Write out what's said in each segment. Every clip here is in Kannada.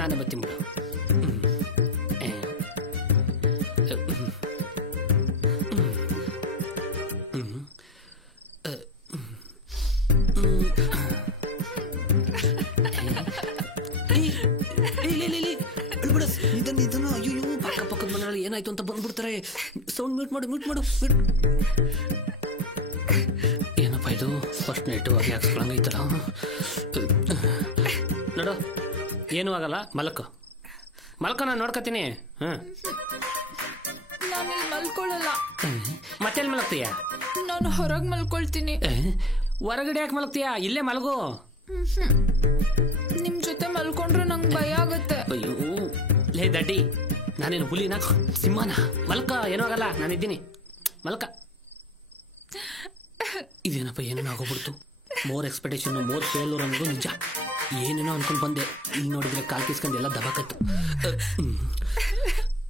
ನಾನು ಬರ್ತೀನಿ ಬಿಡು. ಇದನ್ನು ಅಯ್ಯೋ ಪಕ್ಕದ ಮನೆಯಲ್ಲಿ ಏನಾಯ್ತು ಅಂತ ಬಂದ್ಬಿಡ್ತಾರೆ. ಸೌಂಡ್ ಮ್ಯೂಟ್ ಮಾಡು. ಏನಪ್ಪ ಇದು ಫಸ್ಟ್ ನೈಟು ಆಗಿ ಹಾಕ್ಸ್ಕೊಳಂಗೈತಲ್ಲ. ನೋಡು ಏನೂ ಆಗಲ್ಲ, ಮಲ್ಕ ನಾನು ನೋಡ್ಕೊತೀನಿ. ನಾನು ಮಲ್ಕೊಳ್ಳಲ್ಲ. ಮತ್ತೆಲ್ಲಿ ಮಲಗ್ತೀಯ? ನಾನು ಹೊರಗೆ ಮಲ್ಕೊಳ್ತೀನಿ. ಹೊರಗಡೆ ಯಾಕೆ ಮಲಗ್ತೀಯಾ? ಇಲ್ಲೇ ಮಲಗು. ನಿಮ್ ಜೊತೆ ಮಲ್ಕೊಂಡ್ರೆ ನಂಗೆ ಭಯ ಆಗುತ್ತೆ. ಅಯ್ಯೋ ಲೇ ದಡ್ಡಿ, ನಾನೇನು ಹುಲಿನ ಸಿಂಹನ? ಮಲ್ಕ, ಏನೂ ಆಗಲ್ಲ, ನಾನಿದ್ದೀನಿ, ಮಲ್ಕ. ಇದೇನಪ್ಪ ಏನೇನೋ ಆಗೋಗ್ಬಿಡ್ತು. ಮೋರ್ ಎಕ್ಸ್ಪೆಕ್ಟೇಷನ್ ಮೋರ್ ಫೇಲ್ಯೂರ್ ಅನ್ನೋದು ನಿಜ. ಏನೇನೋ ಅನ್ಕೊಂಡು ಬಂದೆ, ಇಲ್ಲಿ ನೋಡಿದ್ರೆ ಕಾಲ್ ಕಿಸ್ಕೊಂಡು ಎಲ್ಲ ದಬಾಕತ್ತು.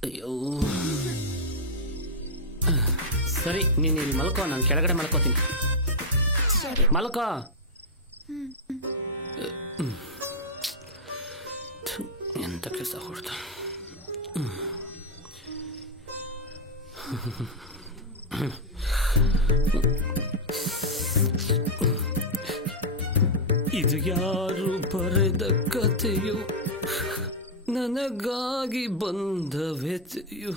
ಅಯ್ಯೋ ಸರಿ, ನೀನು ಇಲ್ಲಿ ಮಲ್ಕೋ, ನಾನು ಕೆಳಗಡೆ ಮಲ್ಕೋತೀನಿ. ಮಲ್ಕೋ. ಎಂತ ಕೆಲಸ ಹೊಡ್ತು. ಇದು ಯಾರು ಬರೆದ ಕಥೆಯು, ನನಗಾಗಿ ಬಂದ ವ್ಯಥೆಯು.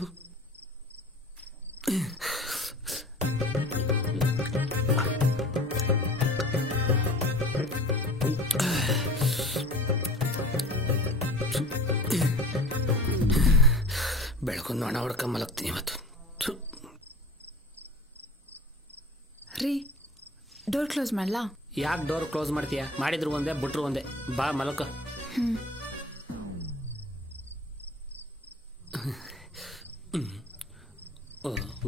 ಬೆಳಕು ನೋಣ ಹೊಡ್ಕ ಮಲಗ್ತೀನಿ ಇವತ್ತು. ರೀ, ಡೋರ್ ಕ್ಲೋಸ್ ಮಾಡಲಾ? ಯಾಕೆ ಡೋರ್ ಕ್ಲೋಸ್ ಮಾಡ್ತೀಯ? ಮಾಡಿದ್ರು ಒಂದೇ, ಬಿಟ್ರು ಒಂದೇ. ಬಾ ಮಲಕ.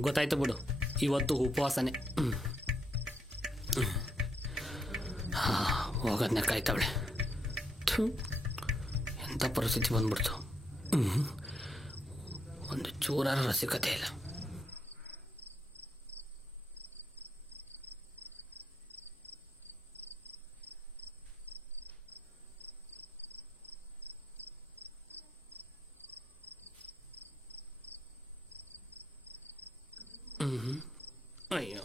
ಗೊತ್ತಾಯ್ತು ಬಿಡು, ಇವತ್ತು ಉಪವಾಸನೆ. ಹೋಗೋದನ್ನ ಕಾಯ್ತಾವಳೆ. ಎಂಥ ಪರಿಸ್ಥಿತಿ ಬಂದ್ಬಿಡ್ತು. ಒಂದು ಚೂರಾರ ರಸಿಕತೆ ಇಲ್ಲ. ಅಯ್ಯೋ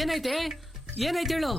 ಏನಾಯ್ತೆ ಹೇಳು.